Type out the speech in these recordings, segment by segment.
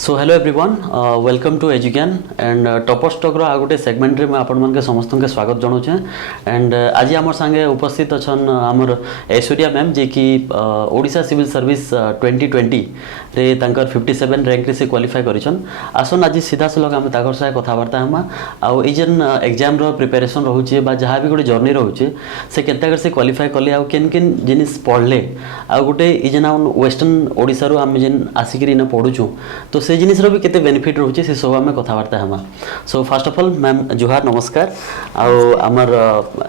So hello everyone welcome to Educane and topper stock रो आ गोटे सेगमेंट रे मैं आपण मन के समस्त के स्वागत जनाऊे एंड आज आम संगे उपस्थित अच्छा आमर ऐश्वर्या मैम जे कि ओडिशा सिविल सर्विस 2020 रे तांकर 57 रैंक रे से क्वालिफाई करिछन आसन आज सीधा सलग आम ताकर साथ कथबार्ता हमा आ ई जेन एग्जाम रो प्रिपरेशन रहउचे बा जहाँ भी गोटे जर्नी रहउचे से केनता से क्वालिफाई कले आ केन केन जिनिस पढ़ले आ गोटे ई जेन वेस्टर्न ओडिसा रो आम जेन आसिकरी न पढुछु तो से जिनिस रो भी केते बेनिफिट रहउचे से सब आम कथबार्ता हमा so first of all ma'am जुहार नमस्कार आउ आमर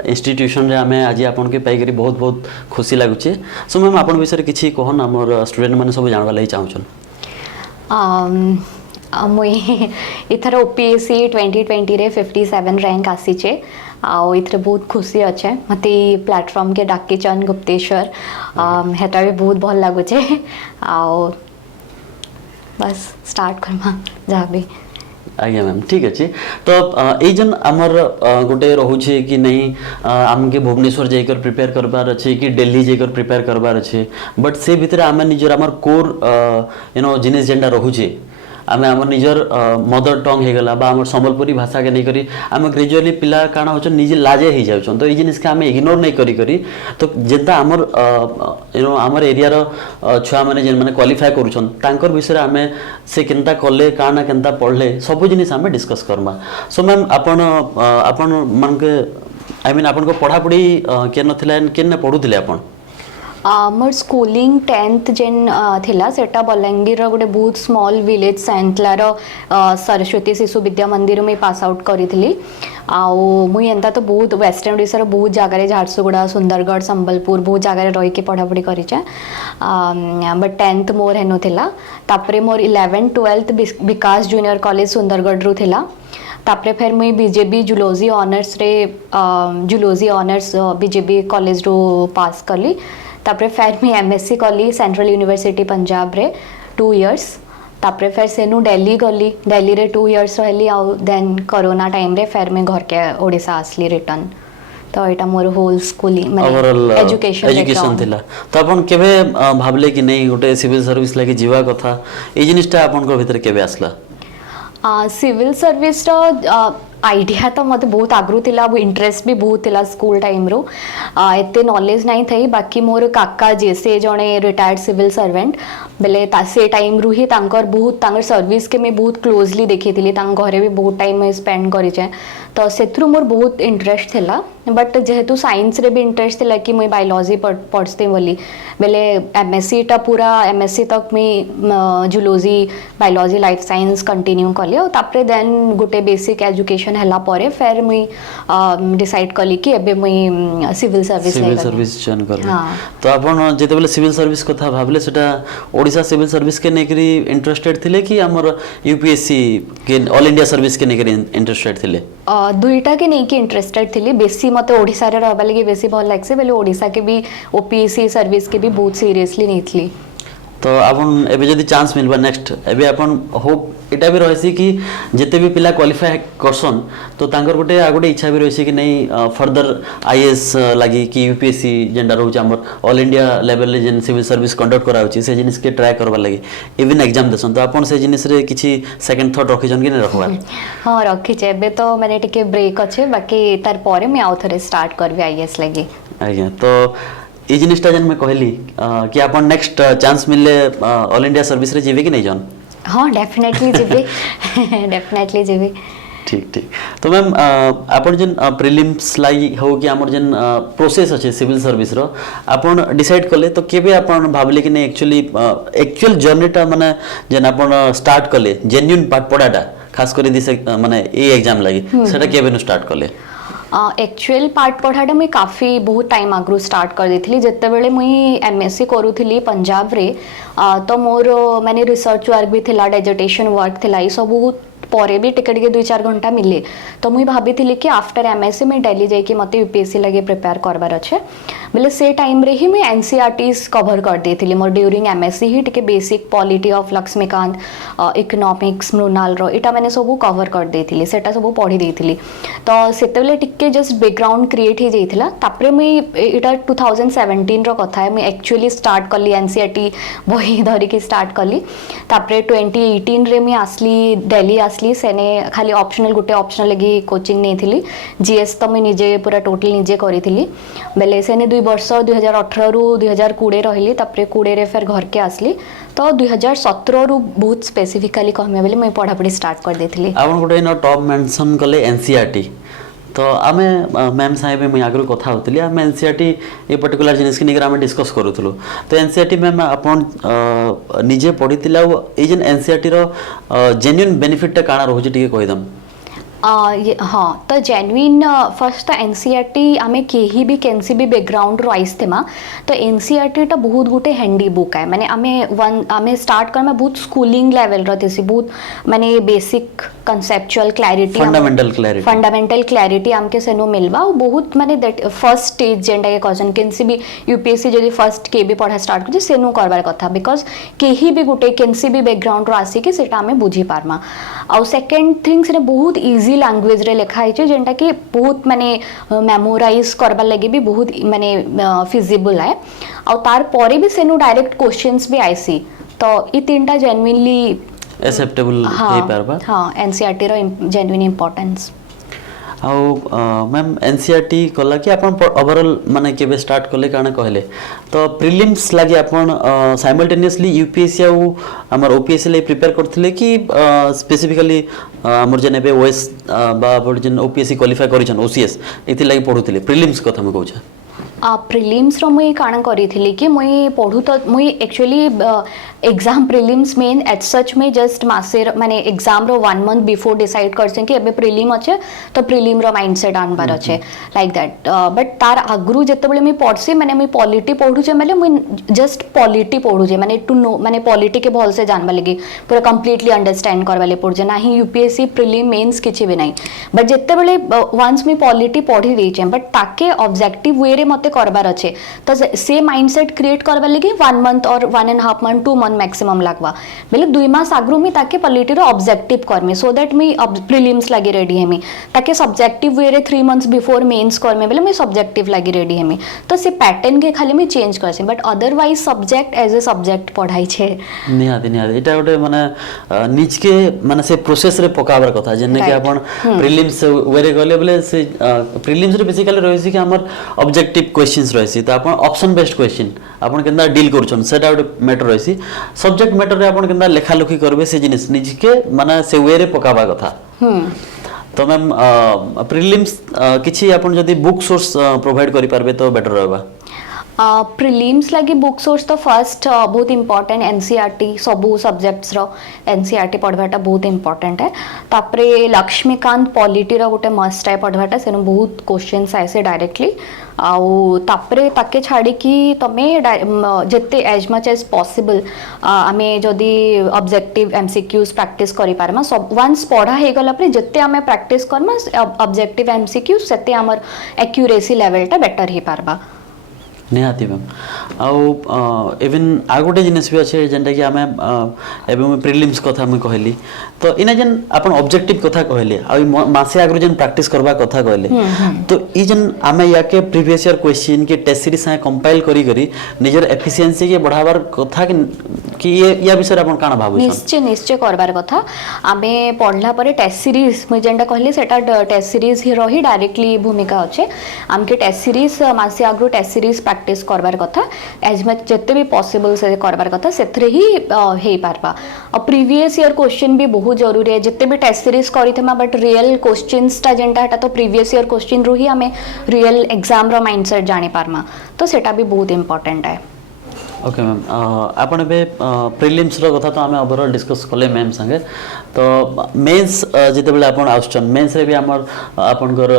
इंस्टीट्यूशन रे आमे आज आपन के पाई करी बहुत बहुत खुशी लागुचे सो मैम आपन विषय किछि कहन हमर स्टूडेंट माने सब जानवा लागि चाहउछन मुई इथर ओपीएससी 2020 रे 57 रैंक आसीचे आउ इथरे बहुत खुशी अच्छे मते प्लेटफॉर्म के डाके चंद गुप्तेश्वर हेटा भी बहुत भल लागुचे आउ बस स्टार्ट करमा जहाँ भी आज्ञा मैम ठीक अच्छे तो ये जन आमर गोटे रोचे कि नहीं आमके भुवनेश्वर जाकर प्रिपेयर करबार अच्छे कि दिल्ली जाकर प्रिपेयर करबार अच्छे बट से भितर आम निजर आमर कोर जिनिस जेनटा रोचे आम आम निजर मदर टंग हो गला आम संबलपुरी भाषा के नहीं करी आम ग्रेजुअली पिला काण हो निजे लाजे हो जाऊँ तो ये जिनिस के आम इग्नोर नहीं करी करी तो जेनता आमर आमर एरियार छुआ मैंने जेन मैंने क्वालिफाई करुछन तांकर विषय आम से केनता कले काना केनता पढ़ले सब जिनिस आम डिस्कस करमा सो मैम आपण मन के आई मीन आपन को पढ़ापढ़ी केन थिला केन पढ़ुथिले आपण मोर स्कूलिंग 10th जेन थिला सेटा बलांगीर गोटे बहुत स्मॉल विलेज सेंटलार सरस्वती शिशु विद्या मंदिर में पास आउट करी आउ मुई एंता तो बहुत वेस्टर्न ओडिशा बहुत जगह झारसुगुड़ा सुंदरगढ़ संबलपुर बहुत जगह रही के पढ़ापढ़ी करें बट 10th मोर हेनो थिला तापरे मोर 11th 12th विकास जूनियर कॉलेज सुंदरगढ़ रू थिला तापरे फिर मुई बीजेबी जूलॉजी ऑनर्स रे जूलॉजी ऑनर्स बीजेबी कॉलेज रू पास कली तापरे फिर मुई एमएससी कली सेंट्रल यूनिवर्सिटी पंजाब रे 2 इयर्स तापरे फिर सेनु दिल्ली गली दिल्ली रे 2 इयर्स रहली आउ देन कोरोना टाइम रे फिर मैं घर के ओडिशा आसली रिटर्न तो एटा मोर होल स्कूलिंग माने एजुकेशन थिला तो अपन केबे भाबले कि नहीं गोटे सिविल सर्विस लागि जीवा कथा ए जिनिसटा अपन को भीतर केबे आसला सिविल सर्विस रो आइडिया तो मत बहुत आग्रह थिला इंटरेस्ट भी बहुत थिला स्कूल टाइम रो एते नॉलेज नहीं थई बाकी मोर काका जैसे जने रिटायर्ड सिविल सर्वेंट बेले से टाइम रू ही तांकर बहुत तांकर सर्विस के मैं बहुत क्लोजली देखी थी घरे भी बहुत टाइम स्पेंड करें तो सेथरु मोर बहुत इंटरेस्ट थिला बट जेहेतु साइंस रे भी इंटरेस्ट थिला कि मुई बायोलॉजी पढ़ते बोली बेले एमएससी टा पूरा एमएससी तक मुई zoology biology life science continue कली और तापरे देन गोटे बेसिक एजुकेशन हला परे फिर मुई डिसाइड कली कि एबे मुई सिविल सर्विस जॉइन कर तो आपण जेते बेले सिविल सर्विस कथा भाबले सेटा ओडिशा सिविल सर्विस के नेकरी इंटरेस्टेड थिले कि हमर यूपीएससी के ऑल इंडिया सर्विस के नेकरी इंटरेस्टेड थिले दुईटा के नहीं कि इंटरेस्टेड थिली बेसी मते ओडिसा रे रहबा लगी बेसी भल लागसे बेले ओडिसा के भी ओपीएससी सर्विस के भी बहुत सीरियसली नहीं थी तो आपन एबे जदी चांस मिलबा नेक्स्ट एबे आपन होप एटा भी रहसी कि जेते भी पिला क्वालिफाई करसन तो तांकर गोटे आ गोटे इच्छा भी रहसी कि नहीं फर्दर आईएएस लागि कि यूपीएससी जेंडा रहउछ हमर ऑल इंडिया लेवल ले जेन सिविल सर्विस कंडक्ट कराउछि से जिनिस के ट्राई करबा लागि इवन एग्जाम देसन तो आपन से जिनिस रे किछि सेकंड थॉट रखिजन कि नै रखबा हां रखि छै एबे तो माने टिके ब्रेक अछि बाकी तार परे मैं आउ थरे स्टार्ट करबे आईएएस लागि आज्ञा तो ये जिनिसटा जन मैं कहली कि आपन नेक्स्ट चांस मिलले ऑल इंडिया सर्विस रे जीवे कि नहीं जन हां डेफिनेटली जीवे डेफिनेटली जीवे ठीक ठीक तो मैम आपन जन प्रीलिम्स लाई हो कि हमर जन प्रोसेस अछि सिविल सर्विस रो आपन डिसाइड करले तो केबे आपन भाबले कि नहीं एक्चुअल जर्नीटा माने जन आपन स्टार्ट करले जेन्युइन पाठ पढाटा खास कर दिसे माने ए एग्जाम लागि सेटा केबे न स्टार्ट करले एक्चुअल पार्ट पढ़ाटा मुई काफ़ी बहुत टाइम आगु स्टार्ट कर देथिली जत्ते बेले मुई एमएससी करूथिली पंजाब रे तो मोर माने रिसर्च वर्क भी थिला डेजर्टेशन वर्क थिला ई सब परे भी टिके टिके 2-4 घंटा मिले तो मुई भाभी कि आफ्टर एमएससी में दिल्ली जाइए मत यूपीएससी लगे प्रिपेयर करबार अच्छे बोले से टाइम रे ही मैं एनसीईआरटीज कवर कर देती मोर ड्यूरिंग एमएससी ही टिके basic polity of Laxmikanth economics Mrunal इटा मैंने सब कवर कर देती सेटा सब पढ़ी देती तो सेतेबेले टिके जस्ट बैकग्राउंड क्रिएट हो जाइथिला तापरे मुई इटा 2017 रो कथा है मुई एक्चुअली स्टार्ट कली एनसीईआरटी बही धरिकी स्टार्ट कली तापरे 2018 रे मुई आसली दिल्ली आसली सेने खाली ऑप्शनल गुटे ऑप्शनल लगी कोचिंग नहीं जीएस तो मुई निजे पूरा टोटल निजे करी बेले सेने 2 वर्ष 2018 रु 2020 रही तापरे 20 रे फिर घर के आसली तो 2017 रु बहुत स्पेसिफिकली कहमे बेले मुई पढ़ापढ़ी स्टार्ट कर देथिली आपण गोटे न टॉप मेंशन कले एनसीईआरटी तो आमे मैम साहेब मैं आगु कथा होतली आमे एनसीईआरटी ए पर्टिकुलर जिनिस के निगर आमे डिस्कस करूथलो तो एनसीईआरटी मैम आपण निजे पढितिला ए जन एनसीईआरटी रो जेन्युइन बेनिफिट ता काना रहउची टिके कहिदम हाँ तो जेन्युइन फर्स्ट तो एनसीईआरटी आमे केही भी केनसी भी बैकग्राउंड रो आइस थेमा तो एनसीईआरटी टा बहुत गुटे हैंडी बुक है माने आमे स्टार्ट कर में बहुत स्कूलिंग लेवल रो थेसी बहुत माने basic conceptual clarity fundamental clarity आमके सेनो मिलबा बहुत माने दैट फर्स्ट स्टेज जेंडा के क्वेश्चन केनसी भी यूपीएससी जदी फर्स्ट के भी पढ़ा स्टार्ट कर सेनो करबार कथा बिकॉज केही भी गुटे केनसी भी बैकग्राउंड रो आसी कि सेटा आमे बुझी पारमा और सेकंड थिंग से बहुत इजी लैंग्वेज रे लिखा है जेंटा कि बहुत माने मेमोराइज करबा लगे भी बहुत माने फिजिबल है और तार परे भी सेनु डायरेक्ट क्वेश्चंस भी आइसी तो ई तीनटा जेन्युइनली एक्सेप्टेबल हे परबा हां एनसीईआरटी रो जेन्युइन इंपोर्टेंस आउ मैम एनसीईआरटी कला कि आपण ओवरऑल माने केबे स्टार्ट करले काना कहले तो प्रीलिम्स लागि आपण साइमल्टेनियसली यूपीएससी आउ हमर ओपीएससी ले प्रिपेयर करथिले कि स्पेसिफिकली हमर जने बे ओएस बा जन ओपीएससी क्वालिफाई करिछन ओसीएस एति लागि पढुथिले प्रीलिम्स कथा म कहूछ प्रिलिम्स रो मुई काना करी कि मुई पढ़ू तो मुई actually exam prelims main as such में जस्ट मासेर माने एग्जाम रो 1 मंथ बिफोर डिसाइड करछे कि एबे प्रिलिम अच्छे तो प्रिलिम रो माइंडसेट आनबार अच्छे लाइक दैट बट तार आगरु जेतेबेले मुई पढ़सी माने मुई पॉलिटी पढ़ुचे माने मुई जस्ट पॉलिटी पढ़ुचे माने टू नो माने पॉलिटी के भल से जानबा लगी पूरा कंप्लीटली अंडरस्टैंड करबा ले पड़जे नाही यूपीएससी प्रिलिम मेंस किछि भी नाही बट जेतेबेले वंस मुई पॉलिटी पढ़ी देछे बट ताके ऑब्जेक्टिव वे रे मते करबार अच्छे तो से माइंडसेट क्रिएट करबा लगी 1 मंथ और 1.5 मंथ 2 मंथ मैक्सिमम लागवा बेले 2 मास आगरु मी ताके पॉलिटी रो ऑब्जेक्टिव करमी सो दैट मी प्रीलिम्स लागि रेडी हेमी ताके सब्जेक्टिव वे रे 3 मंथ्स बिफोर मेंस करमी बेले मी सब्जेक्टिव लागि रेडी हेमी तो से पैटर्न के खाली मी चेंज करसी but otherwise subject as a subject पढ़ाई छे निहाती एटा गोटे माने निज के माने से प्रोसेस रे पकावर कथा जेने कि आपण प्रीलिम्स वे रे गले बेले से प्रीलिम्स रे बेसिकली रहसी कि हमर ऑब्जेक्टिव क्वेश्चंस रहसी तो आपण ऑप्शन बेस्ड क्वेश्चन आपण केनदा डील करछन सेटा गोटे मैटर रहसी सब्जेक्ट मैटर रे आपण केनदा लेखा लखी करबे से जिनिस निज के माने से वे रे पकाबा कथा तो मैम प्रीलिम्स किछि आपण जदी बुक सोर्स प्रोवाइड करि पारबे तो बेटर रहबा प्रिलिम्स लगी बुक सोर्स तो फर्स्ट बहुत इंपॉर्टेंट एनसीईआरटी सबू सब्जेक्ट्स रो एनसीईआरटी पढ़वाटा बहुत इंपॉर्टेंट है तापरे लक्ष्मीकांत पॉलिटी रो गोटे मस्ट है पढ़वाटा सेनो बहुत क्वेश्चंस आसे डायरेक्टली आउ तापरे ताके छाड़ी कि तमे जते एज मच एज पॉसिबल आमे जदी ऑब्जेक्टिव एमसीक्यूज प्रैक्टिस करि पारमा सब वंस पढ़ा हे गला पर जते आमे प्रैक्टिस करमा ऑब्जेक्टिव एमसीक्यूज सेते हमर एक्यूरेसी लेवल टा बेटर हे पारबा निहाती मैम आउ इवन आ गोटे जिनिस भी अच्छे जेनटा कि आमे एवं प्रीलिम्स कथा मैं कहली तो इना जन अपन ऑब्जेक्टिव कथा कहले आ मासे आगु जन प्रैक्टिस करबा कथा कहले तो ई जन आमे याके प्रीवियस ईयर क्वेश्चन के टेस्ट सीरीज से कंपाइल करी करी निजर एफिशिएंसी के बढ़ावार कथा कि ये या विषय अपन काना भाबु निश्चय करबार कथा आमे पढ़ला परे टेस्ट सीरीज मैं जेनटा कहली सेटा टेस्ट सीरीज ही रही डायरेक्टली भूमिका अच्छे आमके टेस्ट सीरीज मासे आगु टेस्ट सीरीज प्रैक्टिस करबार कथा एज मच जते भी पॉसिबल से करबार कथा सेथरे ही हे पारबा और प्रीवियस ईयर क्वेश्चन भी बहुत जरूरी है जते भी टेस्ट सीरीज करिथमा बट रियल क्वेश्चंस टा जेंटा हटा तो प्रीवियस ईयर क्वेश्चन रू ही हमें रियल एग्जाम रो माइंडसेट जानि पारमा तो सेटा भी बहुत इंपॉर्टेंट है ओके मैम आपण बे प्रीलिम्स रो कथा तो हमें ओवरऑल डिस्कस कले मैम संगे तो मेंस जेते बेले आपण आउस्टन मेंस रे भी हमर आपनकर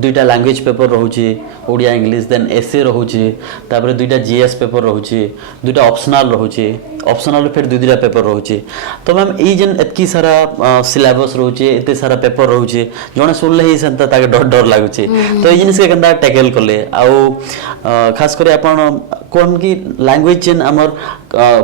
दुईटा लैंग्वेज पेपर रहउची ओडिया इंग्लिश देन एसए रहउची तापर दुईटा जीएस पेपर रहउची दुईटा ऑप्शनल रहउची ऑप्शनल फिर दुई दुईटा पेपर रोचे तो मैम ये जेन एतकी सारा सिलेबस रोचे एते सारा पेपर रोचे जने सुनले ही सेंता ताके डर डर लागुचे तो ये जिनिस के केनता टैकल करले आउ खास करे आपण कोन की लैंग्वेज जेन हमर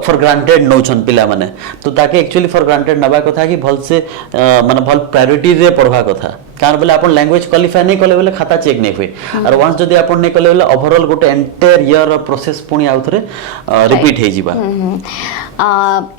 फॉर ग्रांटेड नौछन पिला माने तो ताके एक्चुअली फॉर ग्रांटेड नबा कथा कि भल से माने भल प्रायोरिटी रे पढ़वा कथा कारण बोले अपन लैंग्वेज क्वालिफाई नहीं कले बोले खाता चेक नहीं हुए और वंस जदी अपन नहीं कले बोले ओवरऑल गोटे एंटायर ईयर प्रोसेस पुनी आउथरे रिपीट हे जिबा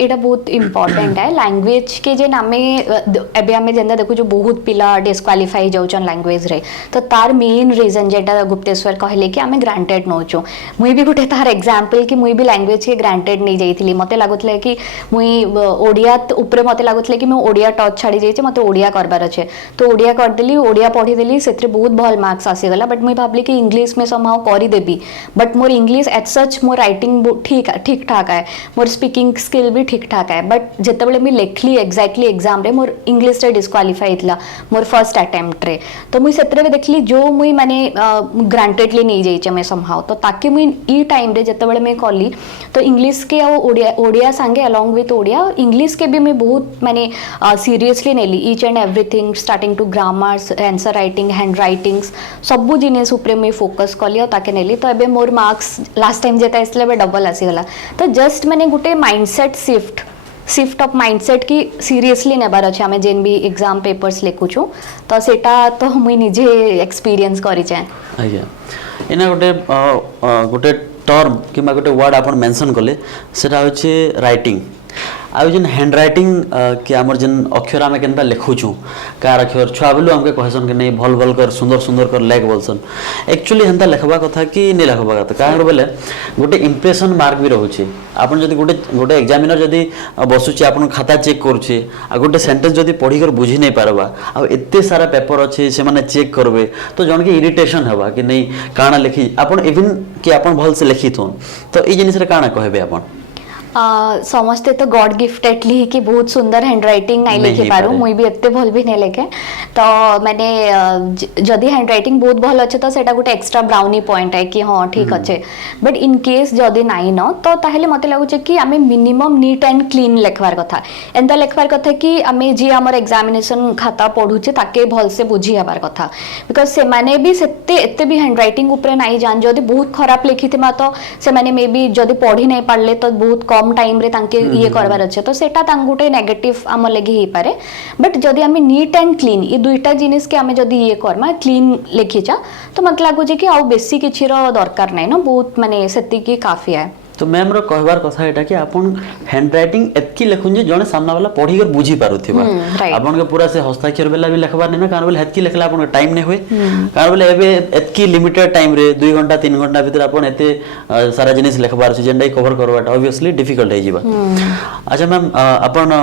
एटा बहुत इंपोर्टेंट है लैंग्वेज के जे नामे एबे हमें जेंदा देखु जो बहुत पिला डिस्क्वालिफाई जाउचन लैंग्वेज रे तो तार मेन रीजन जेटा गुप्तेश्वर कहले कि हमें ग्रांटेड नोचो मुई भी गुटे तार एग्जांपल कि मुई भी लैंग्वेज के ग्रांटेड नहीं जाइथिली मते लागुतले कि मुई ओडिया ऊपर मते लागुतले कि मैं ओडिया टच छाड़ी जाइछे मते ओडिया करबार अछि तो ओडिया करदेली ओडिया पढ़ी देली सेत्रे बहुत भल मार्क्स आसी गला बट मुई भाबली कि इंग्लिश में समहाउ करी देबी but more English at such more writing ठीक ठाक है मोर स्पीकिंग स्किल भी ठीक ठाक है बट जेतेबेले मी लेखली एक्जाक्टली एग्जाम रे मोर इंग्लिश रे डिस्क्वालिफाई थिला मोर फर्स्ट अटेम्प्ट रे तो मुई सेत्रे देखली जो मुई माने ग्रांटेडली नहीं जाइछे मैं समहाउ तो ताकि मुई ई टाइम रे जेतेबेले मैं कली तो इंग्लिश के आ ओडिया संगे अलोंग विथ ओडिया इंग्लिश के भी मैं बहुत माने सीरियसली नेली each and everything starting to grammars answer writing hand writings सबु जिनिस ऊपर मैं फोकस कली और ताके नेली तो एबे मोर मार्क्स लास्ट टाइम जेता इसले बे डबल आसी गला तो जस्ट माने गुटे माइंडसेट शिफ्ट ऑफ माइंडसेट की सीरियसली नेबार अछि हमें जेन भी एग्जाम पेपर्स लेखुछु तो सेटा तो मुई निजे एक्सपीरियंस करि छै आज्ञा एना गोटे टर्म किमा गोटे वर्ड आपण मेंशन कले सेटा होचे राइटिंग आ जेन हैंड राइटिंग कि हमर जेन अक्षर आमे केनता लिखुछु कार अक्षर छुआ बेलु हमके कहसन कि नहीं भल भल कर सुंदर सुंदर कर लेख बोलसन एक्चुअली हंता लिखबा कथा कि नहीं लिखबा कथा कार बोले गोटे इंप्रेशन मार्क भी रहउछि आपण जदी गोटे एग्जामिनर जदी बसुछि आपण खाता चेक करूछि आ गोटे सेंटेंस जदी पढी कर बुझी नहीं पारबा आ एते सारा पेपर अछि से माने चेक करबे तो जन के इरिटेशन हबा कि नहीं काना लिखी आपण इवन कि आपण भल से लिखिथोन तो ई जिनिस रे काना कहबे आपण समस्ते तो गॉड गिफ्टेडली कि बहुत सुंदर हैंड राइटिंग नहीं लिखि पारू मुई भी एते भल भी नहीं लिखे तो मैंने जदी हैंड राइटिंग बहुत भल अच्छे तो सेटा गोटे एक्स्ट्रा ब्राउनी पॉइंट है कि हाँ ठीक अच्छे बट इन केस जदी नहीं न तो ताहेले मते लागुचे कि आमे मिनिमम नीट एंड क्लीन लिखवार कथा एंता लिखवार कथा कि आमे जी हमर एग्जामिनेशन खाता पढुचे ताके भल से बुझी हबार कथा बिकॉज़ से माने भी सेते एते भी हैंड राइटिंग ऊपर नहीं जान जदी बहुत खराब लिखिथिमा तो से माने मे बी जदी पढी नहीं पारले तो बहुत कम टाइम रे तांके ये करबार अच्छे तो सेटा तांग गुटे नेगेटिव आम लगे ही पारे बट जदी आमे नीट एंड क्लीन ये दुईटा जिनिस के आमे जदी ये करमा क्लीन लिखिचा तो मत लागु जे कि आउ बेसी किछि रो दरकार नै न बहुत माने सेति की काफी है तो मैम रो कहबार कथा एटा कि आपण हैंड राइटिंग एतकी लिखुन जे जने सामना वाला पढी कर बुझी पारुथिबा आपण के पूरा से हस्ताक्षर बेला भी लिखबार नै न कारण बोले एतकी लिखला आपण टाइम नै होय कारण बोले एबे एतकी लिमिटेड टाइम रे 2 घंटा 3 घंटा भीतर आपण एते सारा जिनिस लिखबार छै जेंडा कवर करबाटा ऑब्वियसली डिफिकल्ट हे जिबा अच्छा मैम आपण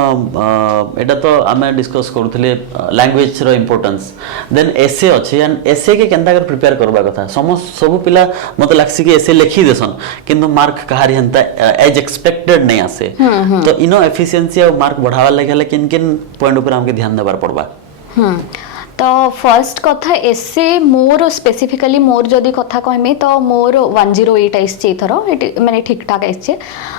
एटा तो हमें डिस्कस करथले लैंग्वेज रो इंपोर्टेंस देन एसे अछि एंड एसे के केनता कर प्रिपेयर करबा कथा सब पिला मते लागसी कि एसे लिखि देसन किंतु मार्क कहारी हंता एज एक्सपेक्टेड नहीं आसे तो इनो एफिशिएंसी और मार्क बढ़ावा लगे किन किन पॉइंट ऊपर हमके ध्यान देबार पड़बा तो फर्स्ट कथा एसे मोर स्पेसिफिकली मोर जदि कथा कहमे तो मोर 108 आइछे थरो माने ठीक ठाक आइछे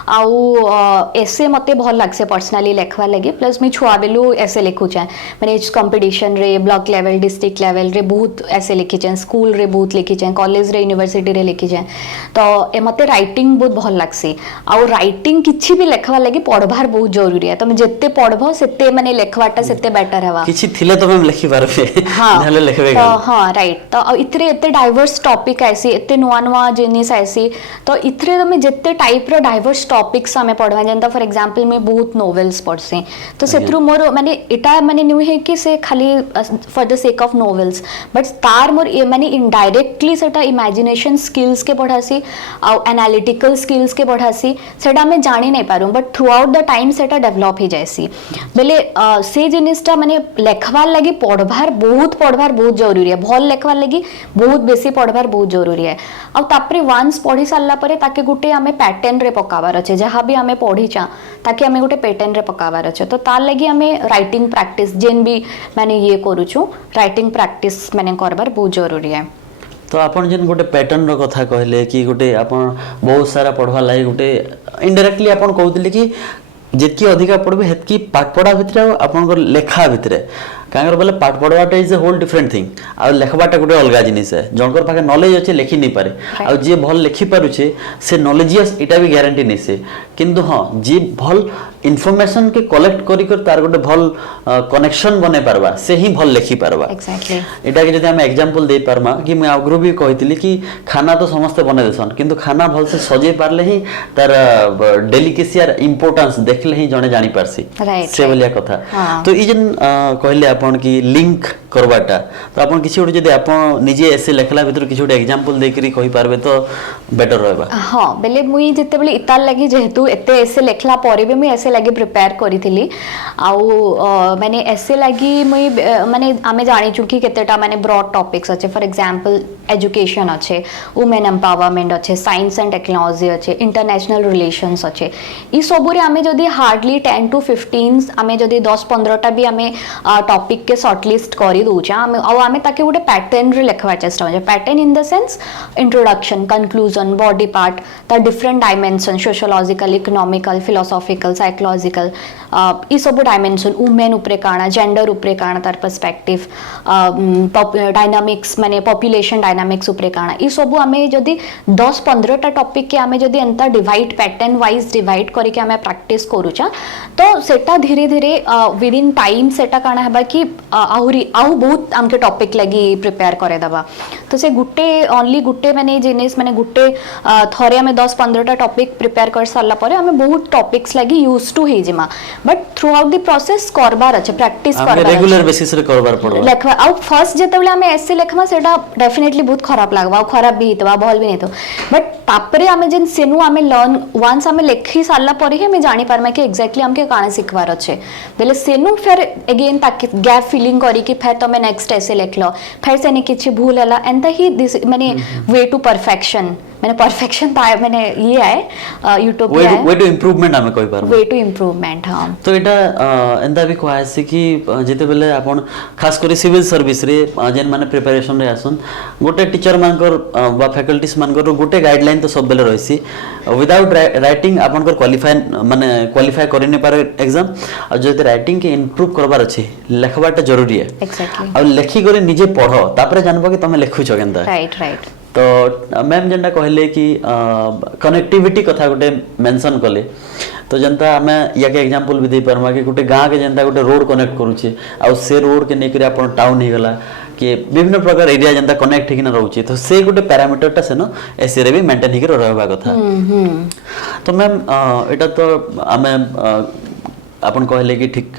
आउ एसे मते भल लागसे पर्सनली लेखवा लगे प्लस मी छुआ बेलु एसे लिखु चाहे माने कंपटीशन रे ब्लॉक लेवल डिस्ट्रिक्ट लेवल रे बहुत एसे लिखि चाहे स्कूल रे बहुत लिखि चाहे कॉलेज रे यूनिवर्सिटी रे लिखि चाहे तो ए मते राइटिंग बहुत भल लागसे आउ राइटिंग किछि भी लेखवा लगे पढ़बार बहुत जरूरी है तुम जत्ते पढ़बो सेते माने लेखवाटा सेते बेटर हेबा किछि थिले तो हम लिखि पारबे हाँ हाँ राइट तो इतरे एते डाइवर्स टॉपिक ऐसी एते नुआ नुआ जिनिस ऐसी तो इतरे तो मैं जितने टाइप रो डाइवर्स टॉपिक्स हमें पढ़वा जनता फॉर एग्जांपल मैं बहुत नोवेल्स पढ़से तो सेत्रु मोर माने एटा माने न्यू है कि से खाली for the sake of novels but तार मोर माने इनडायरेक्टली सेटा इमेजिनेशन स्किल्स के पढ़ासी आ एनालिटिकल स्किल्स के पढ़ासी सेटा मैं जानी नहीं Paru but through the time सेटा डेवलप ही जायसी बेले से जिनिसटा माने लेखवार लगी पढ़वार बहुत पढ़वार बहुत जरूरी है भल लेखवार लगी बहुत बेसी पढ़वार बहुत जरूरी है आ तापरे वंस पढ़ी सारला परे ताके गुटे हमें पैटर्न रे पकावार अछि जहां भी हमें पढ़ीचा ताकि हमें गुटे पैटर्न रे पकावार अछि तो तार लगी हमें राइटिंग प्रैक्टिस जेन भी माने ये करूछु राइटिंग प्रैक्टिस माने करबार बहुत जरूरी है तो आपण जेन गोटे पैटर्न रो कथा कहले कि गोटे आपण बहुत सारा पढ़वा लागे गोटे इनडायरेक्टली आपण कहउतले कि जेतकी अधिका पढ़बे हेतकी पाठ पढ़ा भितरे आपण लेखा भितरे कांगर बोले पाठ पढ़वाटा is a whole different thing आ लेखबाटा गोटे अलगा जिनिस है जनकर पाखे नॉलेज अच्छे लेखि नहीं पारे आ जे भल लेखि पारुछे से नॉलेजियस इटा भी गारंटी नहीं से किंतु हां जे भल इन्फॉर्मेशन के कलेक्ट करी कर तार गोटे भल कनेक्शन बने पारबा से ही भल लेखि पारबा एग्जैक्टली एटा के जदि हम एग्जांपल दे पारमा कि मैं आगरो भी कहितली कि खाना तो समस्त बने देसन किंतु खाना भल से सजे पारले ही तार डेलिकेसी आर इंपोर्टेंस देखले ही जने जानि पारसी से बोलिया कथा तो ई जन कहले आपण की लिंक करवाटा तो आपण किछि ओटे जदि आपण निजे ऐसे लेखला भीतर किछि ओटे एग्जांपल दे करी कहि पारबे तो बेटर रहबा हां बेले मुई जते बेले इताल लागि जेहेतु एते ऐसे लेखला परे भी मुई ऐसे लागि प्रिपेयर करिथिली आउ माने ऐसे लागि मुई माने आमे जानि चुकी केतेटा माने ब्रॉड टॉपिक्स अच्छे फॉर एग्जांपल एजुकेशन अच्छे वुमेन एम्पावरमेंट अच्छे साइंस एंड टेक्नोलॉजी अच्छे इंटरनेशनल रिलेशंस अच्छे ई सबुरे आमे जदी हार्डली 10 to 15 आमे जदी 10-15 टा भी आमे टॉपिक के शॉर्टलिस्ट करी दोचा आमे ताके गोटे पैटर्न रे लेखवा चेष्टा होजे pattern in the sense introduction conclusion body part ता different dimension sociological economical philosophical psychological ई सब डायमेंशन वुमेन उपरे काना जेंडर उपरे काना तार पर्सपेक्टिव डायनामिक्स माने पॉपुलेशन डायनामिक्स उपरे काना ई सब आमे जदी 10-15 टा टॉपिक के आमे जदी एंता डिवाइड पैटर्न वाइज डिवाइड करी के आमे प्रैक्टिस करूचा तो सेटा धीरे धीरे विद इन टाइम सेटा काना हेबा कि आहुरी आउ बहुत आमके टॉपिक लगी प्रिपेयर करे दबा तो से गुटे ओनली गुटे माने जिनिस माने गुटे थरे हमें 10-15 टा टॉपिक प्रिपेयर कर सारला परे हमें बहुत टॉपिक्स लगी यूज टू हे जिमा but through the process करबार अछि प्रैक्टिस करबार रेगुलर बेसिस रे करबार पड़ो लेखवा आउ फर्स्ट जेतेबेले हमें ऐसे लेखमा सेटा डेफिनेटली बहुत खराब लागबा खराब भी हितबा भल भी नहीं तो बट तापरे हमें जेन सेनु हमें लर्न वंस हमें लेखि सारला परे हमें जानि पारमा कि एग्जैक्टली हमके काने सिखवार अछि बेले सेनु फिर अगेन ताकि गैप फिलिंग करी कि फिर तमे नेक्स्ट ऐसे लिख लो फिर से नहीं किछि भूल हला एंड ही दिस माने वे टू परफेक्शन मैंने परफेक्शन था मैंने ये है यूट्यूब पे वे टू इंप्रूवमेंट हमें कोई बार वे टू इंप्रूवमेंट हां तो एटा एंदा भी कहै छै कि जेते बेले आपण खास करी सिविल सर्विस रे जेन माने प्रिपरेशन रे आसन गोटे टीचर मानकर बा फैकल्टीज मानकर गोटे गाइडलाइन तो सब बेले रहसी विदाउट राइटिंग आपण को क्वालिफाई करि नै पारे एग्जाम और जते राइटिंग के इंप्रूव करबार अछि लेखबाटा जरूरी है एग्जैक्टली और लेखि करे निजे पढो तापरे जानबो कि तमे लेखु छ केनता राइट तो मैम जेनटा कहले कि कनेक्टिविटी कथा गोटे मेंशन कले तो जनता हमें या के एग्जांपल भी दे परमा कि गोटे गांव के जनता गोटे रोड कनेक्ट करूची आ से रोड के नेकरी अपन टाउन ही गला कि विभिन्न प्रकार एरिया जनता कनेक्ट हिकना रहउची तो से गोटे पैरामीटर टा से न एसे रे भी मेंटेन हिकर रहबा कथा तो मैम एटा तो हमें अपन कहले कि ठीक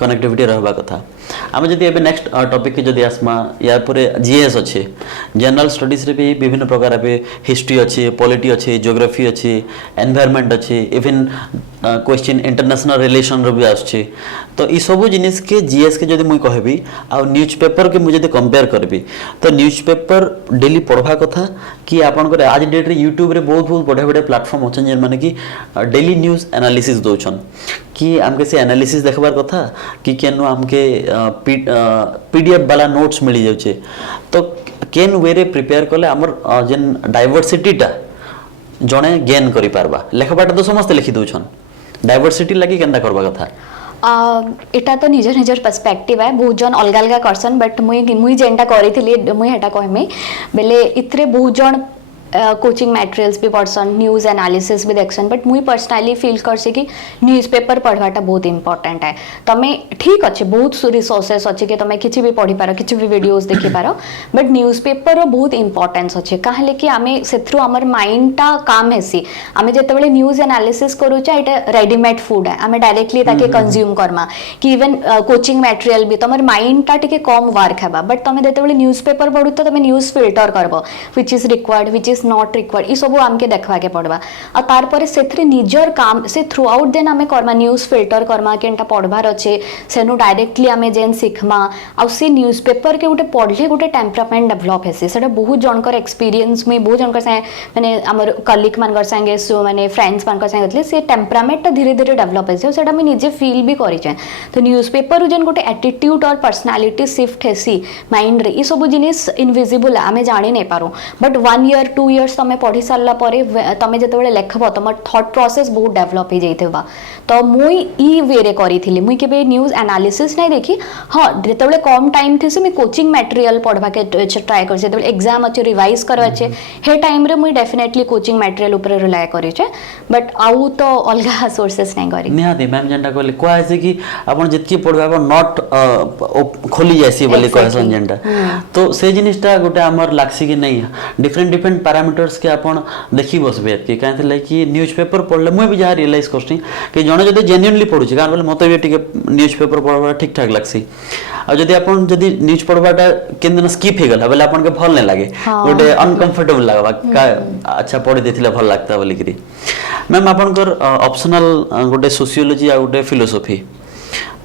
कनेक्टिविटी रहबा कथा आमे जदि एबे नेक्स्ट टॉपिक के जदि आसमा या परे जीएस अछि जनरल स्टडीज रे भी विभिन्न प्रकार पे हिस्ट्री अछि पॉलिटी अछि ज्योग्राफी अछि एनवायरनमेंट अछि इवन क्वेश्चन इंटरनेशनल रिलेशन रो भी आछि तो ई सब जिनिस के जीएस के जदि मुई कहबी आ न्यूज़पेपर के मुझे कंपेयर करबी तो न्यूज़पेपर डेली पढ़वा कथा कि आपन को आज डेट रे यूट्यूब रे बहुत बहुत बड़े बड़े प्लेटफॉर्म होचन जे माने कि डेली न्यूज़ एनालिसिस दोचन कि हमके से एनालिसिस देखबार कथा कि केनो हमके पीडीएफ वाला नोट्स मिल जाउछे तो केन वे रे प्रिपेयर करले हमर जेन डाइवर्सिटी टा जणे गेन करि पारबा लेखबाटा तो समस्त लिखि दोछन डाइवर्सिटी लागि केनदा करबा कथा एटा तो निजर निजर पर्सपेक्टिव है बहुत जन अलग अलग करसन बट मुई जेंटा करिथिली मुई हेटा कहमे बेले इथरे बहुत जन कोचिंग मटेरियल्स भी पढ़सन न्यूज़ एनालिसिस भी देखसन बट मुई पर्सनली फील करसी कि न्यूज़पेपर पढ़वाटा बहुत इंपोर्टेंट है तमे ठीक अच्छे बहुत रिसोर्सेस अच्छे कि तमे किछि भी पढ़ी पारो किछि भी वीडियोस देखि पारो बट न्यूज़पेपर रो बहुत इंपोर्टेंस अच्छे काहे कि आमे सेथ्रु हमर माइंडटा काम हेसी आमे जेते बेले न्यूज़ एनालिसिस करूचा एटा रेडीमेड फूड है आमे डायरेक्टली ताके कंज्यूम करमा कि इवन कोचिंग मटेरियल भी तमर माइंडटा टिके कम वर्क हेबा बट तमे जेते बेले न्यूज़पेपर पढु तो तमे न्यूज़ फिल्टर करबो which is required which is not required ई सब आमके देखवा के पड़वा आ तार पर सेथरे निजर काम से थ्रू आउट देन आमे करमा न्यूज़ फिल्टर करमा केनटा पढ़बार अच्छे सेनु डायरेक्टली आमे जेन सिखमा आ से न्यूज़ पेपर के गोटे पढ़ले गोटे टेम्परामेंट डेवलप हेसी सेटा बहुत जनकर एक्सपीरियंस में बहुत जनकर संगे माने हमर कलीग मानकर संगे सो माने फ्रेंड्स मानकर संगे से टेम्परामेंट धीरे धीरे डेवलप हेसी सेटा मैं निजे फील भी करि छै तो न्यूज़ पेपर जेन गोटे एटीट्यूड और पर्सनालिटी शिफ्ट हेसी माइंड रे ई सब जिनिस इनविजिबल आमे जानि नै पारो बट 1 ईयर 2 इयर्स तमे पढ़ी सारला परे तमे जते बेले लेखबो तमर थॉट प्रोसेस बहुत डेवलप हो जाइतेबा तो मुई ई वे रे करिथिली मुई केबे न्यूज़ एनालिसिस नै देखी हां जते बेले कम टाइम थे से मैं कोचिंग मटेरियल पढ़वा के ट्राई कर जते बेले एग्जाम अच्छे रिवाइज करवा अच्छे हे टाइम रे मुई डेफिनेटली कोचिंग मटेरियल ऊपर रिलाय करि छै बट आउ तो अलगा सोर्सेस नै करी निहाती मैम जेंटा कहले कोआ है कि आपण जितकी पढ़बा आपण नॉट खोली जायसी बोली कहसन जेंटा तो से जिनिसटा गोटे हमर लागसी कि नहीं डिफरेंट पैरामीटर्स के आपण देखि बसबे कि काहे थले कि न्यूज़पेपर पढ़ले मुई भी जा रियलाइज करछि कि जने जदि जेन्युइनली पढुछि कारण बोले मते भी ठीक न्यूज़पेपर पढ़बा ठीक ठाक लागसी आ जदि आपण जदि न्यूज पढ़बाटा केन स्किप हे गला बोले आपण के भल नै लागे गोटे अनकंफर्टेबल लागबा का अच्छा पढ़ि देथिले भल लागता बोली कि मैम आपनकर ऑप्शनल गोटे सोशियोलॉजी आ गोटे फिलोसॉफी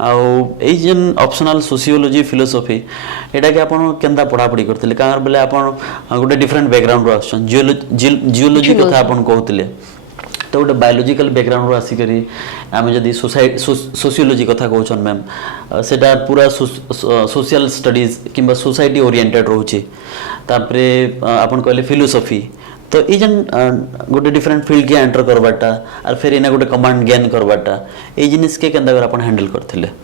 आई जेन ऑप्शनल सोशियोलॉजी फिलोसॉफी एटा के आपण केंदा पढ़ा पढ़ी करथिले कारण बोले आपण गोटे डिफरेंट बैकग्राउंड रो आछन जियोलॉजी कथा आपण कहथिले तो गोटे बायोलॉजिकल बैकग्राउंड रो आसी करी आमे जदी सोशियोलॉजी कथा कहछन मैम सेटा पूरा सोशल स्टडीज किंबा सोसाइटी ओरिएंटेड रहउची तापरे आपण कहले फिलोसॉफी तो ये जन गोटे डिफरेंट फील्ड के एंटर करबाटा और फिर इना गोटे कमांड गेन करबाटा ए जिनिस के केंदा कर आपण हैंडल करथिले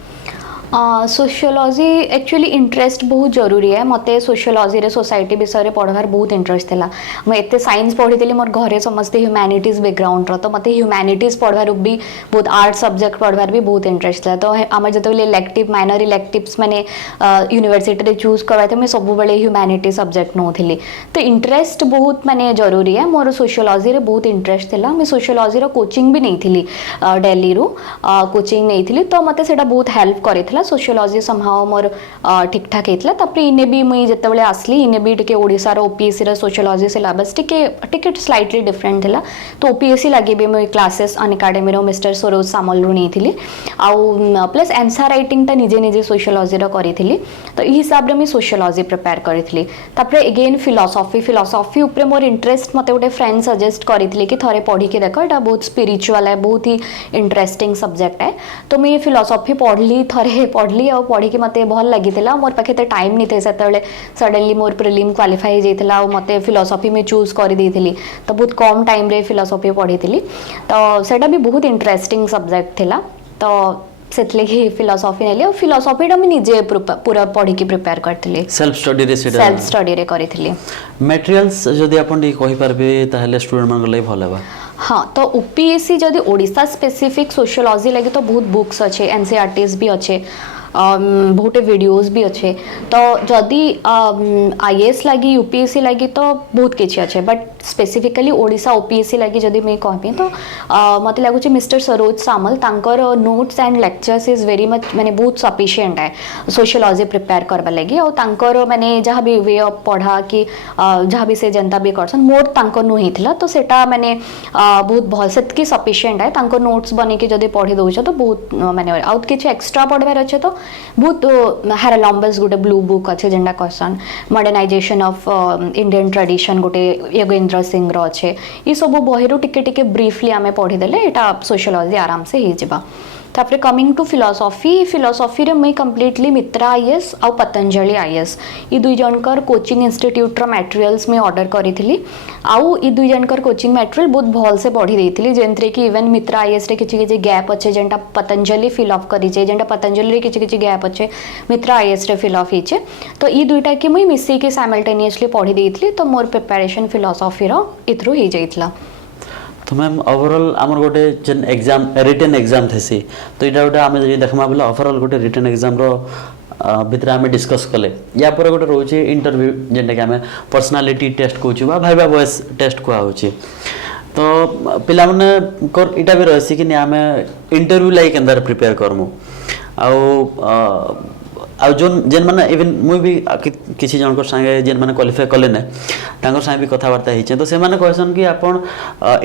सोशियोलॉजी एक्चुअली इंटरेस्ट बहुत जरूरी है मते सोशियोलॉजी रे सोसाइटी विषय पढ़वार बहुत इंटरेस्ट थिला मैं एते साइंस पढ़ी मोर घरे समस्ते ह्यूमैनिटीज बैकग्राउंड रो तो मते ह्यूमैनिटीज पढ़वार भी बहुत आर्ट सब्जेक्ट पढ़वार भी बहुत इंटरेस्ट था तो आम जो इलेक्टिव माइनर इलेक्टिव्स मैंने यूनिवर्सिटी चूज करवा थे मैं सब बेले ह्यूमैनिटी सब्जेक्ट नौली तो इंटरेस्ट बहुत माने जरूरी है मोर सोशियोलॉजी रे बहुत इंटरेस्ट थिला मैं सोशियोलॉजी रो कोचिंग भी नहीं थी दिल्ली रू कोचिंग नहीं थी तो मते सेटा बहुत हेल्प करिथिला सोशियोलॉजी समहाउ मोर ठीक ठाक हेतला तापर इने भी मुई जते बेले आसली इने भी टिके ओडिसा रो ओपीएससी रो सोशियोलॉजी सिलेबस टिके स्लाइटली डिफरेंट थिला तो ओपीएससी लागि भी मुई क्लासेस अन एकेडमी रो मिस्टर सरोज सामल रू नहीं थिली आउ प्लस आंसर राइटिंग ता निजे सोशियोलॉजी रो करिथिली तो ई हिसाब रे मैं सोशियोलॉजी प्रिपेयर करिथिली तापर अगेन फिलोसॉफी ऊपर मोर इंटरेस्ट मते गोटे फ्रेंड सजेस्ट करिथिले कि थरे पढ़ी के देखो एटा बहुत स्पिरिचुअल है बहुत ही इंटरेस्टिंग सब्जेक्ट है तो मैं फिलोसॉफी पढ़ली थरे पढ़ली और पढ़ी कि मते भल लगी मोर पाखे तो टाइम नहीं थे से सडनली मोर प्रिलिम क्वालिफाई जाइथिला और मते फिलोसॉफी में चूज कर देइथिली तो बहुत कम टाइम रे फिलोसॉफी पढ़ी थी तो सेटा भी बहुत इंटरेस्टिंग सब्जेक्ट थिला तो सेतले कि फिलोसॉफी नेली और फिलोसॉफी टा मैं निजे पूरा पढ़ी की प्रिपेयर करथिली सेल्फ स्टडी रे करिथिली मटेरियल्स जदी आपण कहि परबे ताहले स्टूडेंट मन लई भल हेबा हाँ तो ओपीएससी जदि ओडिशा स्पेसिफिक सोशियोलॉजी लगे तो बहुत बुक्स अच्छे एनसीईआरटीज भी अच्छे बहुत वीडियोस भी अच्छे तो जदि आईएएस लगी यूपीएससी लगी तो बहुत किसी अच्छे बट स्पेसिफिकली ओडिशा ओपीएससी लगी जदि मैं कहबी तो मत लगुच मिस्टर सरोज सामल तांकर notes and lectures is very much माने बहुत सफिशिएंट है सोशियोलॉजी प्रिपेयर करबा लगी और तांकर माने जहाँ भी वे ऑफ पढ़ा कि जहाँ भी से जनता भी करसन मोर तांकर नु हितला तो सेटा माने बहुत भल सेतकी सफिशिएंट है तांकर नोट्स बने के जदि पढ़ी दोछ तो बहुत माने आउट किछि एक्स्ट्रा पढ़बार अच्छे तो बहुत हेरालम्बस गोटे ब्लू बुक अच्छे जेंडा question modernisation of Indian tradition गोटे योगेंद्र सिंह रो अच्छे ये सब बही टिके टिके ब्रीफली आमे पढ़ी देले एटा सोशियोलॉजी आराम से ही जिबा तापर कमिंग टू फिलोसॉफी रे मैं कंप्लीटली मित्रा आईएएस और पतंजलि आईएएस ये दुई जनकर कोचिंग इंस्टीट्यूट रो मटेरियल्स में ऑर्डर करी आउ ये दुई जनकर कोचिंग मटेरियल बहुत भल से पढ़ी देथिली जेंतरे कि इवन मित्रा आईएएस रे किछि किछि गैप अच्छे जेंटा पतंजलि फिल अप करी जे जेंटा पतंजलि रे किछि किछि गैप अच्छे मित्रा आईएएस रे फिल अप हिचे तो ये दुईटा कि मुई मिसी के साइमल्टेनियसली पढ़ी देथिली तो मोर प्रिपरेशन फिलोसॉफी रो इथ्रू ही जाइतला तो मैम ओवरऑल आमर गोटे जेन एग्जाम रिटन एग्जाम थेसी तो इटा गोटे आमे जे देखमा बोले ओवरऑल गोटे रिटन एग्जाम रो भितर आमे डिस्कस कले या पर गोटे रोचे इंटरव्यू जेंटा कि आमे पर्सनालिटी टेस्ट कहूछु बा भाइबा वॉइस टेस्ट को होची तो पिला माने कर इटा भी रहसी कि आमे इंटरव्यू लाइक अंदर प्रिपेयर करमु आ आ जोन जेन माने इवन मुई भी किसी जन संगे जेन माने क्वालिफाई कले ने तांकर संगे भी कथबार्ता होइछे तो से माने कहसन कि आपण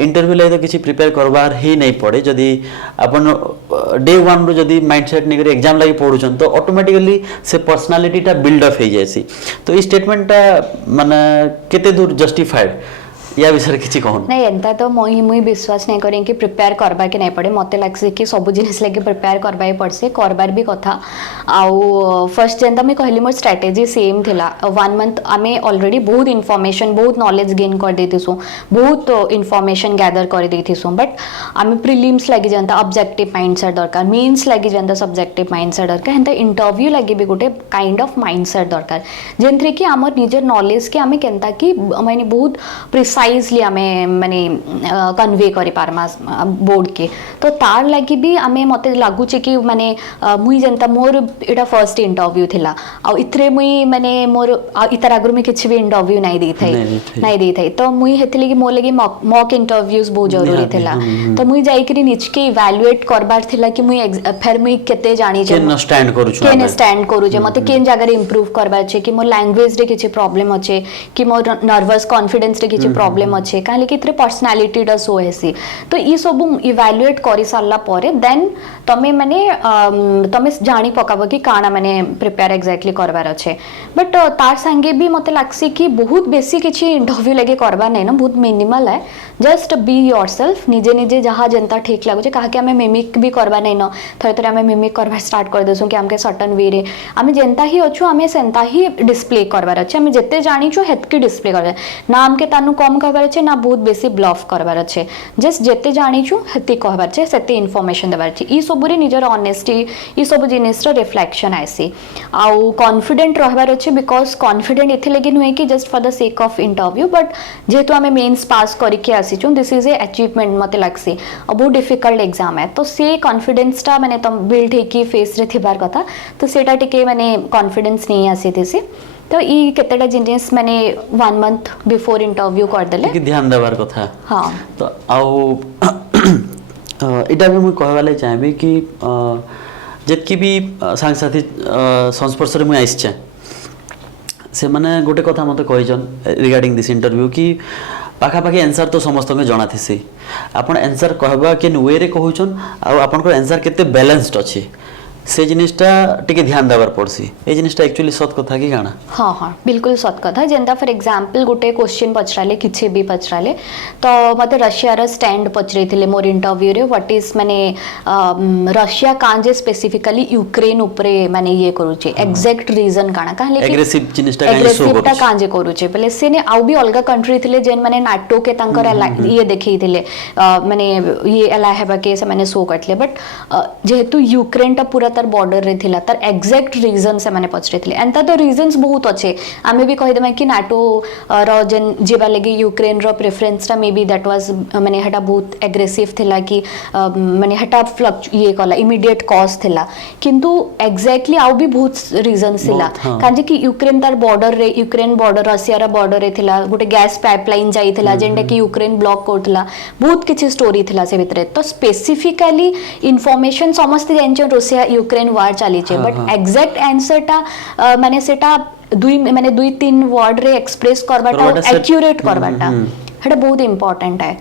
इंटरव्यू lai तो किसी प्रिपेयर करबार ही नहीं पड़े जदि आपण डे 1 रो जदि माइंडसेट नै करी एग्जाम लागि पढुछन तो ऑटोमेटिकली से पर्सनालिटी टा बिल्ड अप हो जायसी तो ई स्टेटमेंट टा माने केते दूर जस्टिफाइड या विषय किछि कहन नहीं एंता तो मुई विश्वास नहीं करें कि प्रिपेयर करबा के नहीं पड़े मते लागसे कि सब जिनिस लेके प्रिपेयर करबा ही पड़से करबार भी कथा आउ फर्स्ट जेंता मैं कहली मोर स्ट्रेटजी सेम थिला 1 मंथ आमे ऑलरेडी बहुत इन्फॉर्मेशन बहुत नॉलेज गेन कर देथिसु बहुत इन्फॉर्मेशन गैदर कर देथिसु बट आमे प्रीलिम्स लागि जेंता ऑब्जेक्टिव माइंडसेट दरकार मेंस लागि जेंता सब्जेक्टिव माइंडसेट दरकार हेंता इंटरव्यू लागि भी गोटे काइंड ऑफ माइंडसेट दरकार जेंथरे कि हमर निजर नॉलेज के आमे केंता कि माने बहुत प्रिसाइजली आमे माने कन्वे करि पारमा बोर्ड के तो तार लागि भी आमे मते लागु छै कि माने मुई जेंता मोर एटा फर्स्ट इंटरव्यू थिला आ इथरे मुई माने मोर इतर आगु में किछि भी इंटरव्यू नहीं दी थई तो मुई हेतले कि मोर लागि मॉक इंटरव्यूज बहुत जरूरी थिला तो मुई जाई करी निच के इवैल्यूएट करबार थिला कि मुई फेर मुई केते जानी छै केन स्टैंड करू जे मते केन जगह रे इंप्रूव करबार छै कि मोर लैंग्वेज रे किछि प्रॉब्लम अछि कि मोर नर्वस कॉन्फिडेंस रे किछि प्रॉब्लम अछि काहे कि इथरे पर्सनालिटी ड सो हेसी तो ई सब इवैल्यूएट करि सारला परे देन तमे माने तमे जानी पकाबो कि काना माने प्रिपेयर एग्जैक्टली करबार अछि बट तार संगे भी मते लागसी कि बहुत बेसी किछि इंटरव्यू लगे करबा नै ना बहुत मिनिमल है जस्ट बी योरसेल्फ निजे निजे जहाँ जनता ठीक लागु छै काहे कि हमें मिमिक भी करबा नै ना थरे थरे हमें मिमिक करबा स्टार्ट कर देसु कि हमके सर्टेन वे रे हमें जनता ही अछु हमें सेंता ही डिस्प्ले करबार अछि हमें जत्ते जानी छु हेतके डिस्प्ले करबा ना हमके तानु कम करबार अछि ना बहुत बेसी ब्लफ करबार अछि जस्ट जत्ते जानी छु हेते कहबार अछि सेते इन्फॉर्मेशन देबार अछि ई सबरे निजर ऑनेस्टी ई सब जिनिस रो रिफ्लेक्शन आसी आउ कॉन्फिडेंट रहबार अछि बिकॉज़ कॉन्फिडेंट एथे लगे नुए कि just for the sake of interview but जेतु हमें मेंस पास करके आसीचु दिस इज ए अचीवमेंट मते लागसी अब बहुत डिफिकल्ट एग्जाम है तो से कॉन्फिडेंस टा माने तम बिल्ड हे कि फेस रे थिबार कथा तो सेटा टिके माने कॉन्फिडेंस नहीं आसी थेसी तो ई केतेटा जिनिस माने 1 मंथ बिफोर इंटरव्यू कर देले कि ध्यान देबार कथा हां तो आउ इटा भी मुई कहवाले चाहबी कि जेतकी भी सांगसाथी संस्पर्श रे मुई आइछ से माने गोटे कथा मते कहिजन रिगार्डिंग दिस इंटरव्यू कि पाखा पाखी आंसर तो समस्त के जଣା थिसी आपण आंसर कहबा के वे रे कहउछन आ आपण को आंसर केते बैलेंस्ड अछि से जिनिसटा टिके ध्यान देबार पड़सी ए जिनिसटा एक्चुअली सत कथा कि गाना हां हां बिल्कुल सत कथा जेंता फॉर एग्जांपल गोटे क्वेश्चन पचराले किछि भी पचराले तो मते रशिया रो स्टैंड पचरेथिले मोर इंटरव्यू रे व्हाट इज माने रशिया कांजे स्पेसिफिकली यूक्रेन ऊपरे माने ये करूचे एग्जैक्ट रीजन काना कहले कि एग्रेसिव जिनिसटा काहे शो करूचे कांजे करूचे पहले से ने आउ भी अलगा कंट्री थिले जेन माने नाटो के तांकर ये देखैथिले माने ये अला हेबा के से माने शो करथले बट जेहेतु यूक्रेन ता पूरा तार बॉर्डर रे थिला तार एग्जैक्ट रीजन से माने पचरेथिले एंता तो रीजंस बहुत अच्छे आमे भी कहि देमा कि नाटो रो जेन जेबा लगे यूक्रेन रो प्रेफरेंस ता मे बी दैट वाज माने हटा बहुत एग्रेसिव थिला कि माने हटा ये कला इमीडिएट कॉज थिला किंतु एग्जैक्टली आउ भी बहुत रीजंस थिला काजे कि यूक्रेन तार बॉर्डर रे यूक्रेन बॉर्डर रशिया रा बॉर्डर रे थिला गोटे गैस पाइपलाइन जाई थिला जेंडा कि यूक्रेन ब्लॉक करथिला बहुत किछि स्टोरी थिला से भितरे तो स्पेसिफिकली इंफॉर्मेशन समस्त जानचे रशिया यूक्रेन वार चली छे बट एग्जैक्ट आंसर टा माने सेटा दुई तीन वर्ड रे एक्सप्रेस करबाटा एक्यूरेट करबाटा हेटा बहुत इंपोर्टेंट है